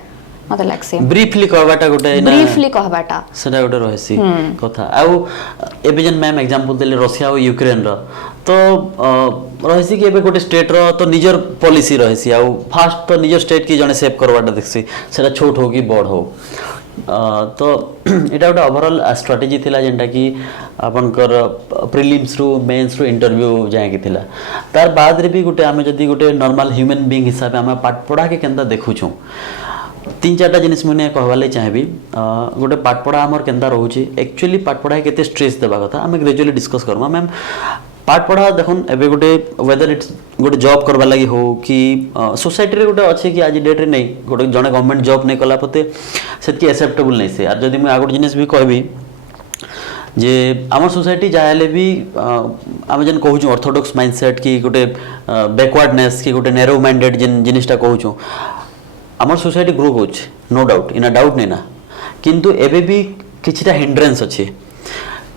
मतलब लागसे ब्रीफली कहबाटा गोटे ना ब्रीफली कहबाटा सेटा गोटे रहसी कथा आउ एबे जन मैम एग्जांपल देले रशिया और यूक्रेन रो तो रहसी कि एबे गोटे स्टेट रो तो निजर पॉलिसी रहसी आउ फास्ट तो निजर स्टेट की जने सेव करबाटा देखसी सेटा छोट हो कि बड़ हो तो एटा गोटे ओवरऑल स्ट्रेटजी थिला जेंटा कि आपनकर प्रीलिम्स रो मेंस रो इंटरव्यू जाय कि थिला तार बाद रे भी गोटे हमें जदी गोटे नॉर्मल ह्यूमन बीइंग हिसाब हम पाठ पढ़ा के केंदा देखु छु तीन चारटा जिनिस मुने कहवाले चाहेबी गोटे पाठ पढ़ा हमर केंदा रहउची एक्चुअली पाठ पढ़ा केते स्ट्रेस देबा कथा हम ग्रेजुअली डिस्कस करबा मैम पाठ पढ़ा देखन एबे गोटे वेदर इट्स गोटे जॉब करबा लागि हो कि सोसाइटी रे गोटे अछि कि आज डेट रे नै गोटे जने गवर्नमेंट जॉब नै कला पते सेत की एक्सेप्टेबल नै से आर जदी मैं आगोट जिनिस भी कहबी जे आमर सोसाइटी जायले भी आम जन कहूँ ऑर्थोडॉक्स माइंडसेट की गोटे बैकवर्डनेस की गोटे नैरो माइंडेड जिन जिनिसटा कहूँ आमर सोसाइटी ग्रो होछ नो डाउट इन डाउट नै ना किंतु एबे भी किछटा हिंड्रेंस अछि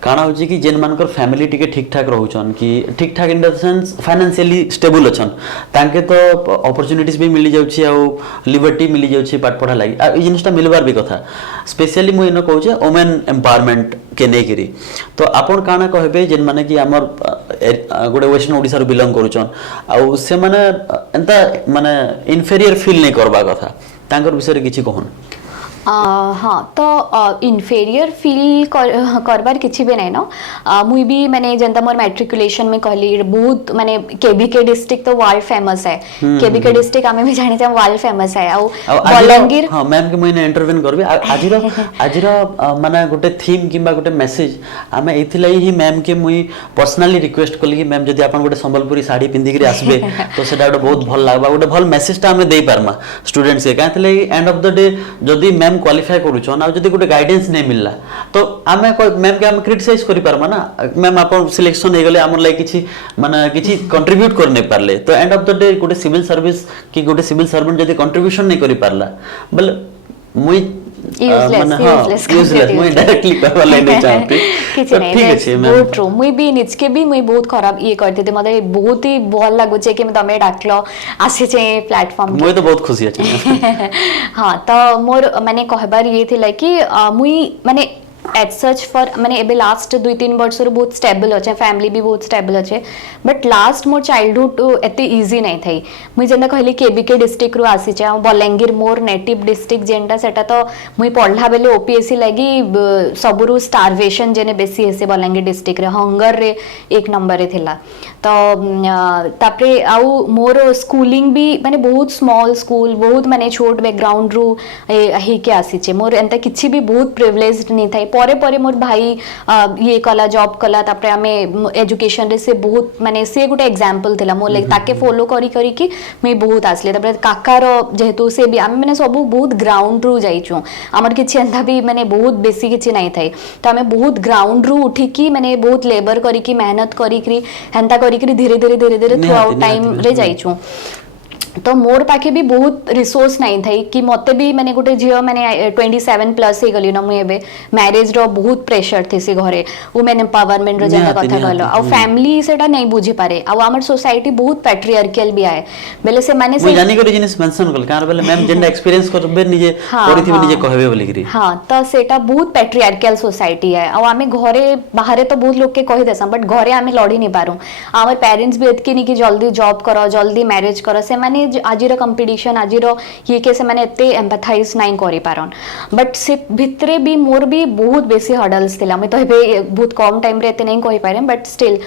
काना होची कि जेन मानकर फैमिली टिके ठीक ठाक रहउछन कि ठीक ठाक in the sense financially stable अछन तांके तो अपॉर्चुनिटीज भी मिली जाउछि आ लिबर्टी मिली जाउछि पाठ पढ़ा लागि आ ई जिनिसटा मिलबार भी कथा स्पेशली मु इनो कहउछे वुमेन एम्पावरमेंट के नै करी तो आपण काना कहबे जेन माने कि हमर गोटे वेस्टर्न ओडिसा रो बिलोंग करूछन आ से माने एंता माने इन्फीरियर फील नै करबा कथा तांकर विषय रे किछि कहन हाँ तो इनफेरियर फील करबार किसी भी नहीं ना मुई भी मैंने जनता मोर मैट्रिकुलेशन में कहली बहुत माने केबीके डिस्ट्रिक्ट तो वर्ल्ड फेमस है केबीके डिस्ट्रिक्ट आमे भी जाने वर्ल्ड फेमस है ଆଉ ବଲାଙ୍ଗୀର हां मैम के मुई इंटरवेन करबी आजिर माने गोटे थीम किबा गोटे मेसेज आमे एथिलाई ही मैम के मुई पर्सनली रिक्वेस्ट कली कि मैम जदी आपन गोटे संबलपुरी साड़ी पिंदी के आसबे तो सेटा गोटे बहुत भल लागबा गोटे भल मेसेज ता आमे देई पारमा स्टूडेंट्स के काथले एंड ऑफ द डे जदी मैम क्वालिफाई करूछन आ जदी गोटे गाइडेंस नै मिलला तो आमे मैम के हम क्रिटिसाइज करि पारमा ना मैम आपन सिलेक्शन हे गले हमर लाइक किछि माने किछि कंट्रीब्यूट कर नै पारले तो एंड ऑफ द डे गोटे सिविल सर्विस कि गोटे सिविल सर्वेंट जदी कंट्रीब्यूशन नै करि पारला बल मुई यूजलेस मुई डायरेक्टली कहबा ले नै चाहती किछि नै ठीक अछि बहुत ट्रू मुई भी निज के भी मुई बहुत खराब ये करते थे मते बहुत ही भल लागो छे कि तमे डाकलो आसे छे प्लेटफॉर्म मुई तो बहुत खुशी अछि हां तो मोर माने कहबार ये थिला कि मुई माने एट सच फॉर मैंने एबे लास्ट 2-3 वर्ष रो बहुत स्टेबल अच्छे फैमिली भी बहुत स्टेबल अच्छे बट लास्ट मोर चाइल्डहुड एते इजी नहीं थई मुई जेंदा कहली केबीके डिस्ट्रिक्ट रो आसी छ बलांगीर मोर नेटिव डिस्ट्रिक्ट जेंटा सेटा तो मुई पढ़ला बेले ओपीएससी लागी सबुरु स्टारवेशन जेने बेसी हेसे बलांगीर डिस्ट्रिक्ट रे हंगर रे एक नंबर रे थिला तो तापरे आउ मोर स्कूलिंग भी माने बहुत स्मॉल स्कूल बहुत माने छोट बैकग्राउंड रू ही के आसी छ मोर एंता किछि भी बहुत प्रिविलेज्ड नहीं थाई परे परे मोर भाई ये कला जॉब कला तापरे हमें एजुकेशन रे से बहुत माने से गोटे एग्जांपल थिला मोर लाइक ताके फॉलो करी करी कि मैं बहुत आसले तापरे काकार जेहेतु से भी हम माने सब बहुत ग्राउंड रू जाइछु हमर किछि एंता भी माने बहुत बेसी किछि नहीं थाई तो हमें बहुत ग्राउंड रू उठी की माने बहुत लेबर करी की मेहनत करी की हेंता करी की धीरे धीरे थ्रू आउट टाइम रे जाइछु तो मोर पाखे भी बहुत रिसोर्स नहीं थई कि मते भी मैंने गोटे झियो मैंने 27 प्लस हे गली न मु एबे मैरिज रो बहुत प्रेशर थे से घरे वुमेन एम्पावरमेंट रो जेंता कथा कहलो आ फैमिली सेटा नहीं बुझी पारे आ हमर सोसाइटी बहुत पैट्रियार्कियल भी आए बेले से माने से जानी करी जिनिस मेंशन कल कार बेले मैम जेंडा एक्सपीरियंस करबे निजे करिथि निजे कहबे बोली करी हां तो सेटा बहुत पैट्रियार्कियल सोसाइटी है आ हमें घरे बाहर तो बहुत लोग के कहि देसा बट घरे हमें लड़ी नहीं पारू हमर पेरेंट्स भी एतके नि कि जल्दी जॉब करो जल्दी मैरिज करो से माने आजिर कंपटीशन आजिर ये के से माने एते एम्पैथाइज नहीं करि पारन बट से भितरे भी मोर भी बहुत बेसी हर्डल्स थिला मैं तो एबे बहुत कम टाइम रे एते नहीं कहि पारे बट स्टिल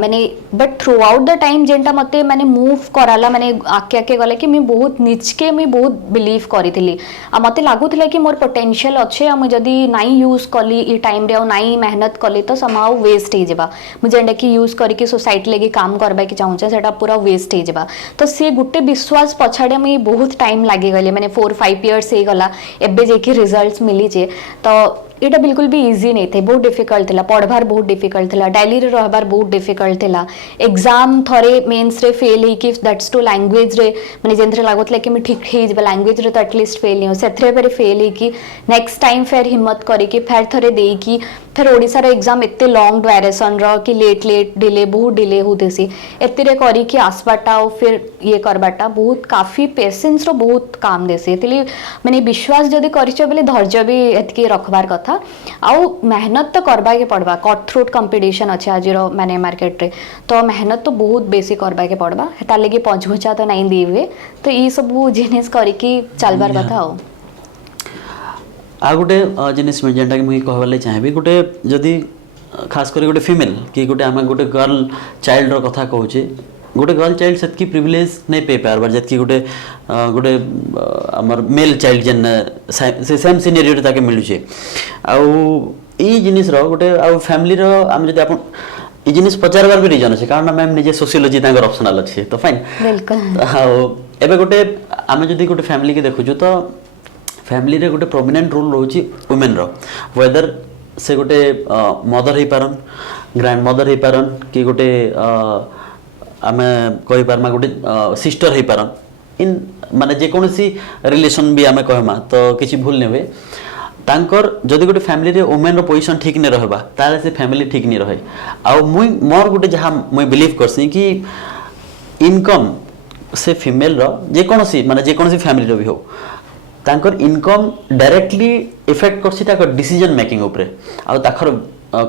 माने but through the time जेंटा मते माने मूव कराला माने आके आके गले कि मैं बहुत निचके मैं बहुत बिलीव करिथिली आ मते लागुथिला कि मोर पोटेंशियल अच्छे आ मैं जदी नहीं यूज कली ई टाइम रे आ नहीं मेहनत कली तो समाउ वेस्ट हे जेबा मैं जेंडा कि यूज करी कि सोसाइटी लेके काम करबा कि चाहूचे सेटा पूरा वेस्ट हे जेबा तो से गुटे विश्वास पछाड़े में बहुत टाइम लगी गले मैंने 4-5 इयर्स से गला एबे जे कि रिजल्ट्स मिली जे तो एटा बिल्कुल भी इजी नहीं थे बहुत डिफिकल्ट थिला पढ़बार बहुत डिफिकल्ट थिला डेली रे रहबार बहुत डिफिकल्ट थिला एग्जाम थरे मेंस रे फेल ही कि दैट्स टू लैंग्वेज रे माने जेंद्रे लागोतले कि मैं ठीक हे जे लैंग्वेज रे तो एटलीस्ट फेल ही हो सेथरे पर फेल ही कि नेक्स्ट टाइम फेर हिम्मत करी कि फेर थरे देई कि फिर ओडिसा रो एग्जाम एते लॉन्ग ड्यूरेशन रो कि लेट डिले बहुत डिले होतेसी एते रे करी कि आसबाटा और फिर ये करबाटा बहुत काफी पेशेंस रो बहुत काम देसी एतली माने विश्वास जदी करिछो बेले धैर्य भी एतकी रखबार कथा आउ मेहनत तो करबा के पड़बा कट थ्रोट कंपटीशन अछि आजिरो माने मार्केट रे तो मेहनत तो बहुत बेसी करबा के पड़बा हेता लगे पहुंचा तो नहीं देवे तो ई सब जिनिस करी कि चलबार कथा हो आ गोटे जिनिस में जेंटा कि मुई कहबले चाहेबी गोटे जदी खास करी गोटे फीमेल कि गोटे आमे गोटे गर्ल चाइल्ड रो कथा कहूचे गोटे गर्ल चाइल्ड सेतकी प्रिविलेज नहीं पे पारबार जतकी गोटे गोटे हमर मेल चाइल्ड जेन से सेम सिनेरियो ताके मिलुचे आ ई जिनिस रो गोटे आ फैमिली रो हम जदी आपन ई जिनिस पचारबार भी रीजन अछि कारण मैम निजे सोशियोलॉजी ताकर ऑप्शनल अछि तो फाइन बिल्कुल आ एबे गोटे आमे जदी गोटे फैमिली के देखुछु तो फैमिली रे गोटे प्रोमिनेंट रोल रोची वुमेन रो वेदर से गोटे मदर ही पारन ग्रैंड मदर ही पारन कि गोटे आमे कहि पारमा गोटे सिस्टर ही पारन इन माने जे कोनसी रिलेशन भी आमे कहमा तो किछि भूल नेबे तांकर जदि गोटे फैमिली रे वुमेन रो पोजीशन ठीक नहीं रहबा ताले से फैमिली ठीक नहीं रहे आ मुई मोर गोटे जहाँ मुई बिलीव करसी कि इनकम से फीमेल रो जे कोनोसी माने जे कोनोसी फैमिली रो भी हो तांकर इनकम डायरेक्टली इफेक्ट करसी ताकर डिसीजन मेकिंग ऊपर आ ताकर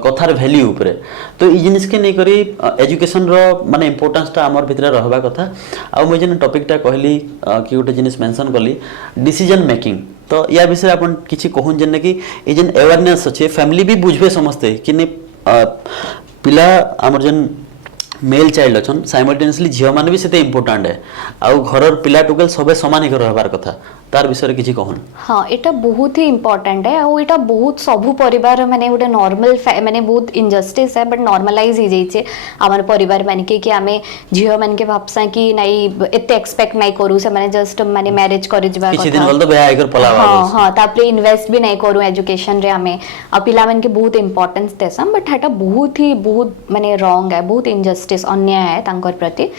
कथार वैल्यू ऊपर तो ई जिनिस के नहीं करी एजुकेशन रो माने इंपोर्टेंस ता हमर भितर रहबा कथा आ मुई जेन टॉपिक ता कहली कि गोटे जिनिस मेंशन करली डिसीजन मेकिंग तो या विषय अपन किछि कहून जेन कि ए जेन अवेयरनेस अछि फैमिली भी बुझबे समझते कि नहीं पिला हमर जेन मेल चाइल्ड अच्छन साइमल्टेनियसली झील मैंने भी सेते इंपोर्टेंट है आउ घर पिला टुकेल सबे समान ही रहबार कथा तार विषय किछि कहन हाँ एटा बहुत ही इम्पोर्टेंट है और एटा बहुत सबु परिवार माने गोटे नॉर्मल माने बहुत इनजस्टिस है बट नॉर्मलाइज हो जाइए आमर परिवार मान के कि आमे झील मान के भाबसा कि नहीं एते एक्सपेक्ट नहीं करू से माने जस्ट माने मैरिज कर जबा किछि दिन बोल तो बेया आइकर पलावा हाँ हाँ तापरे इन्वेस्ट भी नहीं करू एजुकेशन रे आमे आ पिला मान के बहुत इंपोर्टेंस देसम बट हेटा बहुत ही बहुत माने रॉन्ग है बहुत इनजस्टिस अन्याय है तांकर प्रति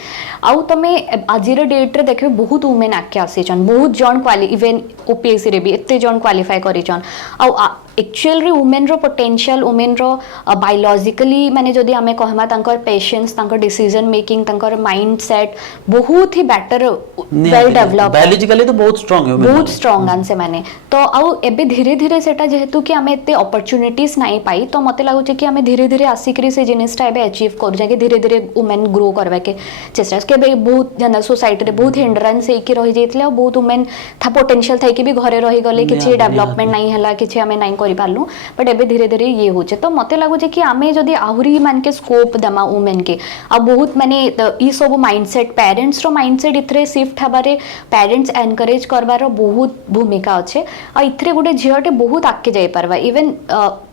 आउ तमे आजिर डेट रे देखबे बहुत वुमेन आके आसीचन बहुत जन इवन ओपीएससी रे भी एते जन क्वालिफाई करिचन आ एक्चुअल रे वुमेन रो पोटेंशियल वुमेन रो बायोलॉजिकली माने जदि हमें कहमा तांकर पेशेंस तांकर डिसीजन मेकिंग तांकर माइंड सेट बहुत ही बेटर वेल डेवलप बायोलॉजिकली तो बहुत स्ट्रांग है बहुत स्ट्रांग आन से माने तो आउ एबे धीरे धीरे सेटा जेहेतु कि हमें एते अपॉर्चुनिटीज नहीं पाई तो मते लागु कि हमें धीरे धीरे आसिकरी से जिनिसटा एबे अचीव कर जाके धीरे धीरे वुमेन ग्रो करबा के चेष्टा के बहुत जनरल सोसाइटी रे बहुत हिंड्रेंस है कि रहि जेतले बहुत वुमेन था पोटेंशियल थाई कि भी घरे रहि गले किछि डेवलपमेंट नहीं हला किछि हमें नहीं करि पारलु बट एबे धीरे धीरे ये होचे तो मते लागु कि हमें जदि आहुरी मान के स्कोप दमा वुमेन के आ बहुत माने ई सब माइंडसेट पेरेंट्स रो माइंडसेट इथरे शिफ्ट हबारे पेरेंट्स एनकरेज करबार बहुत भूमिका अच्छे आ इथरे गुटे झियोटे बहुत आके जाई परबा इवन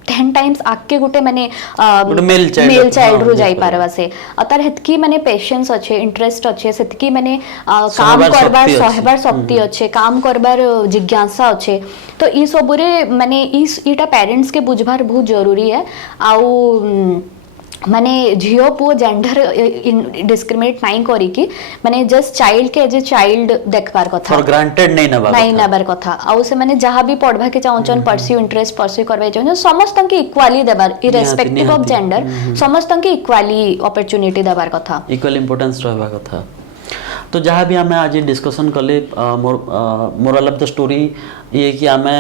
10 टाइम्स आके गुटे माने मेल चाइल्ड रो जाई परबा से अतर हेतकी माने पेशेंस अच्छे इंटरेस्ट अच्छे सेतकी माने काम करबार सहबार शक्ति अच्छे काम करबार जिज्ञासा अच्छे तो ई सबरे माने ईटा पेरेंट्स के बुझबार बहुत जरूरी है आउ माने झियो पुओ जेंडर डिस्क्रिमिनेट नहीं करी कि माने जस्ट चाइल्ड के एज ए चाइल्ड देखबार कथा फॉर ग्रांटेड नहीं नबार कथा आउ से माने जहां भी पढ़बा के चाहछन परस्यू इंटरेस्ट परस्यू करबे चाहछन समस्त के इक्वाली देबार इरेस्पेक्टिव ऑफ जेंडर समस्त के इक्वाली अपॉर्चुनिटी देबार कथा इक्वल इंपोर्टेंस रहबा कथा तो जहाँ भी आम आज डिस्कसन कले मोरल ऑफ द स्टोरी ये कि आमे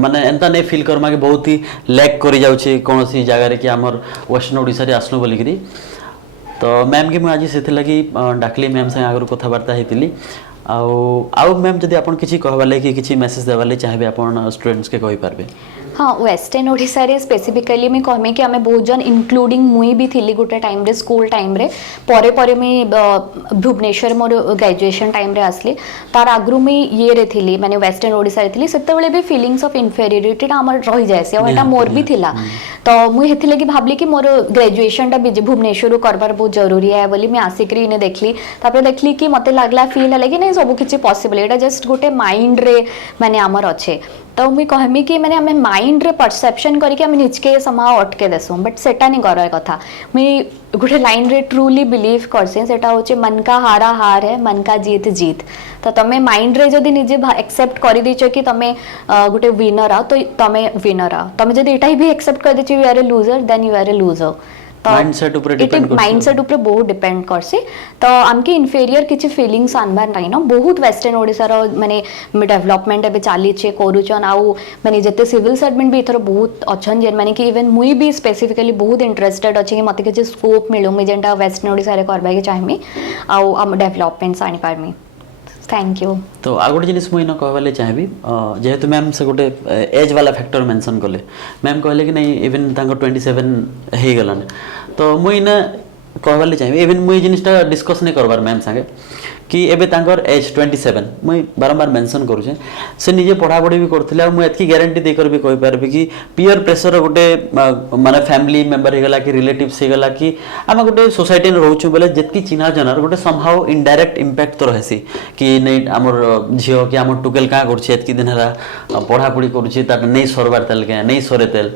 माने एंता नहीं फील करमा कि बहुत ही लैक करी जाउछे कोनोसी जगह कि आमर वेस्टर्न ओडिसा रे आसनु बोली करी तो मैम के मुझे आज से लगी डाकली मैम से आगर कथबार्ता होती आउ मैम जदि आपन किछि कहबा कि किछि मैसेज देबा ले चाहबे आपन स्टूडेंट्स के कहि पारबे हाँ वेस्टर्न ओडिशा रे स्पेसिफिकली मैं कहमे कि हमें बहुत जन इंक्लूडिंग मुई भी थिली गोटे टाइम रे स्कूल टाइम रे परे परे मैं भुवनेश्वर मोर ग्रेजुएशन टाइम रे आसली तार आगरु मैं ये रे थिली माने वेस्टर्न ओडिशा रे थिली सेते बेले भी फीलिंग्स ऑफ इन्फेरियोरिटी टा हमर रहि जाय से ओटा मोर भी थिला तो मुई हेथिले कि भाबली कि मोर ग्रेजुएशन टा भुवनेश्वर करबार बहुत जरूरी है बोली मैं आसिकरी ने देखली तापर देखली कि मते लागला फील हला कि नहीं सब किछि पॉसिबल एटा जस्ट गोटे माइंड रे माने हमर अच्छे तो मुई कहमी कि मैंने हमें माइंड रे परसेप्शन करके हमें निजके समाव अटके देसु बट सेटा नहीं करार कथा मुई गोटे लाइन रे ट्रूली बिलीव करसे सेटा होचे मन का हारा हार है मन का जीत जीत तो तमे माइंड रे जदी निजे एक्सेप्ट करि दिछो कि तमे गोटे विनर आ तो तमे विनर आ तमे जदी एटा भी एक्सेप्ट कर दिछो you are a loser then you are a loser mindset ऊपर डिपेंड करছে माइंडसेट ऊपर बहुत डिपेंड करছে तो आमके इन्फेरियर किछि फीलिंग्स आनबार नाही न बहुत वेस्टर्न ओडिसा रो माने डेवलपमेंट एबे चाली छे करूचन आउ माने जते सिविल सर्वेंट भी इथर बहुत अछन जेन माने कि इवन मुई भी स्पेसिफिकली बहुत इंटरेस्टेड अछि कि मते के स्कोप मिलो मी जेंटा वेस्टर्न ओडिसा रे करबा के चाहमी आउ हम डेवलपमेंट्स आनी पारमी थैंक यू तो आ गोटे जिनिस मुई न कहबाले चाहबी जेहेतु मैम से गोटे एज वाला फैक्टर मेंशन कले मैम कहले कि नहीं इवन तांको 27 हे गलन तो मुई न कहबाले चाहबी इवन मुई जिनिसटा डिस्कस नहीं करबार मैम संगे कि एबे तांकर एज 27 मुई बारंबार मेंशन करूछे से निजे पढ़ा पढ़ी भी करथिले मुई एतकी गारंटी देकर भी कहि पारबे कि पीयर प्रेशर गोटे माने फैमिली मेंबर हे गला कि रिलेटिव्स हे गला कि आम गोटे सोसाइटी में रहउछु बेले जेतकी चिन्हा जनार गोटे समहाउ इनडायरेक्ट इंपैक्ट तो रहसी कि नहीं हमर झियो कि हमर टुकेल का करछि एतकी दिन हला पढ़ा पढ़ी करूछि ता नहीं सरबार तेल के नहीं सरे तेल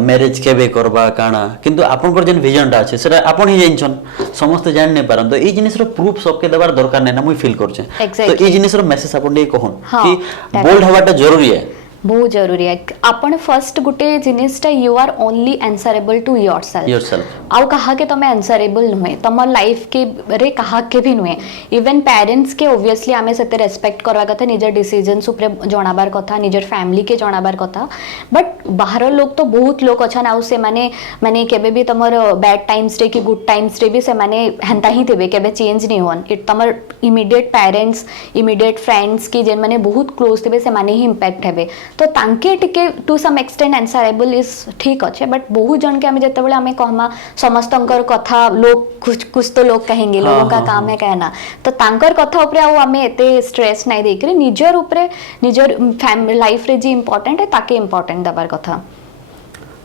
मैरिज केबे करबा काना किंतु आपनकर जेन विजनटा अछि सेटा आपन ही जानछन समस्त जान नै पारन तो ई जिनिस रो प्रूफ सबके देबार दरकार नै ना मुई फील करछे Exactly. तो ई जिनिस रो मेसेज आपन दे कहन हाँ, कि that बोल्ड हवाटा जरूरी है बहुत जरूरी है आपण फर्स्ट गुटे जिनिसटा you are only answerable to yourself yourself आउ कहा के तमे आंसरेबल नुहे तम लाइफ के रे कहा के भी नुहे इवन पेरेंट्स के ऑब्वियसली आमे सते रेस्पेक्ट करवा कथा निजर डिसीजंस ऊपर जणाबार कथा निजर फैमिली के जणाबार कथा बट बाहर लोग तो बहुत लोग अछन आउ से माने केबे भी तमर बैड टाइम्स रे कि गुड टाइम्स रे भी से माने हंता ही देबे केबे चेंज नहीं होन इट तमर इमीडिएट पेरेंट्स इमीडिएट फ्रेंड्स की जेन माने बहुत क्लोज देबे से माने ही इंपैक्ट हेबे तो तांके टिके to some extent answerable is ठीक अच्छे बट बहुत जन के आमे जते बेले आमे कहमा समस्तंकर कथा लोग कुछ तो लोग कहेंगे लोगों का काम है कहना तो तांकर कथा ऊपर आउ आमे एते स्ट्रेस नहीं देकरे निजर ऊपर निजर फैमिली लाइफ रे जी इंपोर्टेंट है ताके इंपोर्टेंट दबार कथा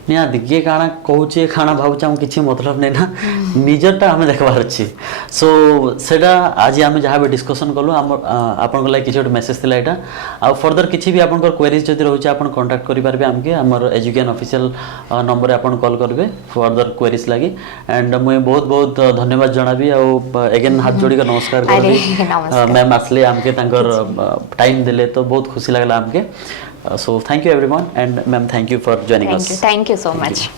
निया दिगे काना कहूचे खाना भावचा हम किछि मतलब नै ना निजरटा हमें देखबार अछि सो सेटा आज हमें जहाँ भी डिस्कशन कलु आपन लागि किछि मेसेज थिला एटा आ फर्दर किछि भी आपन क्वेरीज जदि रहउचे आपन कांटेक्ट करि पारबे हमके हमर एजुकेशन ऑफिशियल नंबर आपन कॉल करबे फर्दर क्वेरीज लागि एंड मुई बहुत बहुत धन्यवाद जणाबी आ अगेन हाथ जोड़ी के नमस्कार करबी मैम असले हमके तांकर टाइम दिले तो बहुत खुशी लागला हमके so thank you everyone and ma'am thank you for joining us thank you so much